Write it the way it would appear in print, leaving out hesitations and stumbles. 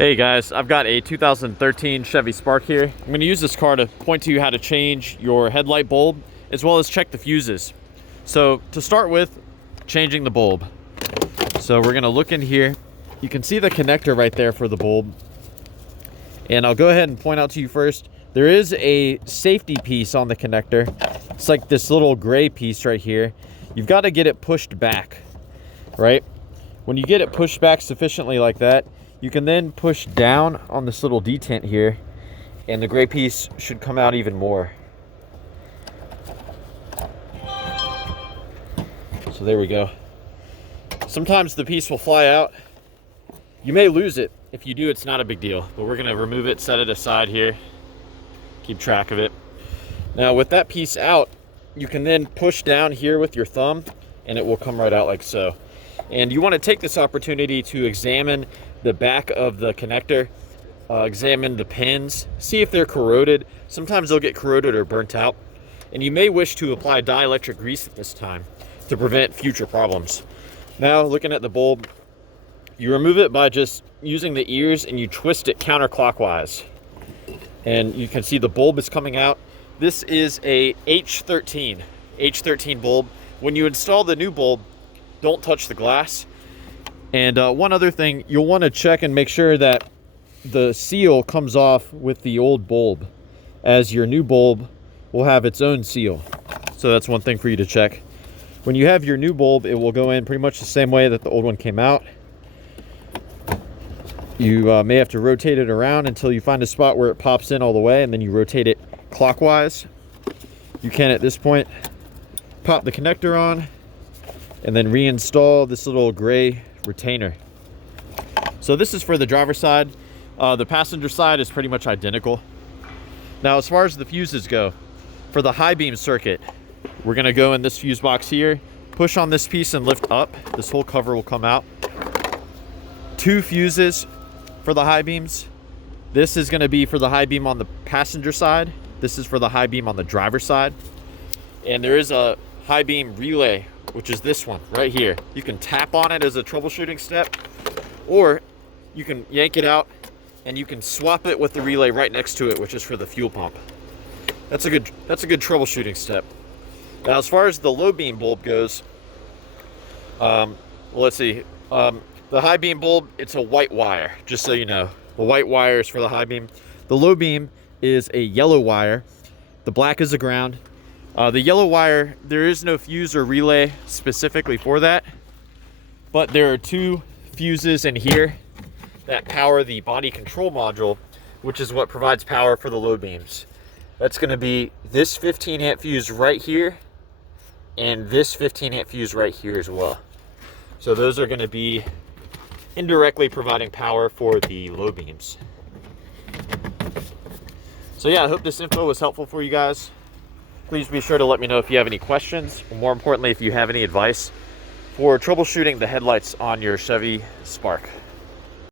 Hey guys, I've got a 2013 Chevy Spark here. I'm going to use this car to point to you how to change your headlight bulb as well as check the fuses. So to start with, changing the bulb. So we're going to look in here. You can see the connector right there for the bulb. And I'll go ahead and point out to you first, there is a safety piece on the connector. It's like this little gray piece right here. You've got to get it pushed back, right? When you get it pushed back sufficiently like that, you can then push down on this little detent here, and the gray piece should come out even more. So there we go. Sometimes the piece will fly out. You may lose it. If you do, it's not a big deal, but we're gonna remove it, set it aside here, keep track of it. Now with that piece out, you can then push down here with your thumb and it will come right out like so. And you want to take this opportunity to examine the back of the connector, examine the pins, see if they're corroded. Sometimes they'll get corroded or burnt out. And you may wish to apply dielectric grease at this time to prevent future problems. Now, looking at the bulb, you remove it by just using the ears and you twist it counterclockwise. And you can see the bulb is coming out. This is a H13 bulb. When you install the new bulb, don't touch the glass. And one other thing, you'll want to check and make sure that the seal comes off with the old bulb, as your new bulb will have its own seal. So that's one thing for you to check. When you have your new bulb, it will go in pretty much the same way that the old one came out. You may have to rotate it around until you find a spot where it pops in all the way, and then you rotate it clockwise. You can, at this point, pop the connector on and then reinstall this little gray retainer. So this is for the driver's side. The passenger side is pretty much identical. Now, as far as the fuses go, for the high beam circuit, we're gonna go in this fuse box here, push on this piece and lift up. This whole cover will come out. 2 fuses for the high beams. This is gonna be for the high beam on the passenger side. This is for the high beam on the driver's side. And there is a high beam relay, which is this one right here. You can tap on it as a troubleshooting step, or you can yank it out and you can swap it with the relay right next to it, which is for the fuel pump. That's a good troubleshooting step. Now, as far as the low beam bulb goes, let's see. The high beam bulb, it's a white wire, just so you know. The white wire is for the high beam. The low beam is a yellow wire. The black is the ground. The yellow wire, there is no fuse or relay specifically for that, but there are 2 fuses in here that power the body control module, which is what provides power for the low beams. That's going to be this 15 amp fuse right here and this 15 amp fuse right here as well. So those are going to be indirectly providing power for the low beams. So yeah, I hope this info was helpful for you guys. Please be sure to let me know if you have any questions, or more importantly, if you have any advice for troubleshooting the headlights on your Chevy Spark.